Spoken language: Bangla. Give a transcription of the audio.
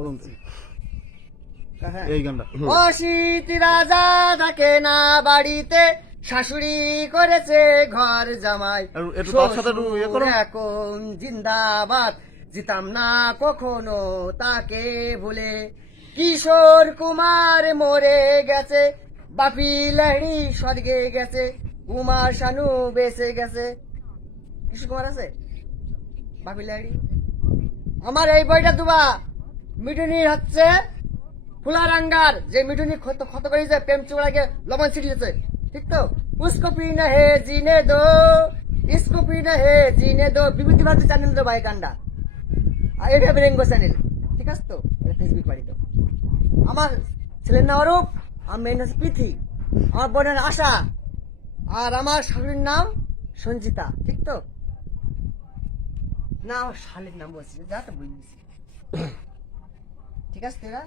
বলুন এই গানটা। অসিত রাজা থাকে না বাড়িতে, শাশুড়ি করেছে ঘর জামাই, একটু তার সাথে একটু ইয়ে করো। শ্বশুর এখন জিন্দাবাদ, জিতাম না কখনো তাকে ভুলে। কিশোর কুমার মরে গেছে, বাপি লাহিড়ী স্বর্গে গেছে, কুমার শানু বেঁচে গেছে। কিশোর কুমার আছে, বাপি লাহিড়ী। আমার এই বইটা দুবা মিঠুনির হচ্ছে ফুলারাঙ্গার, যে মিঠুনি ক্ষত ক্ষত করেছে, প্রেম চোরাকে লবণ ছিটিয়েছে, ঠিক তো? উসকো পিনা হে জিনে দো, ইসকো পিনা হে জিনে দো, বিভূতি ভারতী চ্যানেল তো ভাই গান্ডা, আর এটা বেরেঙ্গো চ্যানেল, ঠিক আছে তো? এটা ফেসবুক বাড়ি তো। আমার ছেলের নাম অরূপ, আমার মেয়ের নাম হচ্ছে পৃথি, আমার বোনের আশা, আর আমার শাশুড়ির নাম সঞ্জিতা, ঠিক তো? না, আমার শালের নাম বলছি, যা তো বুঝেছি। ঠিক আছে তোরা?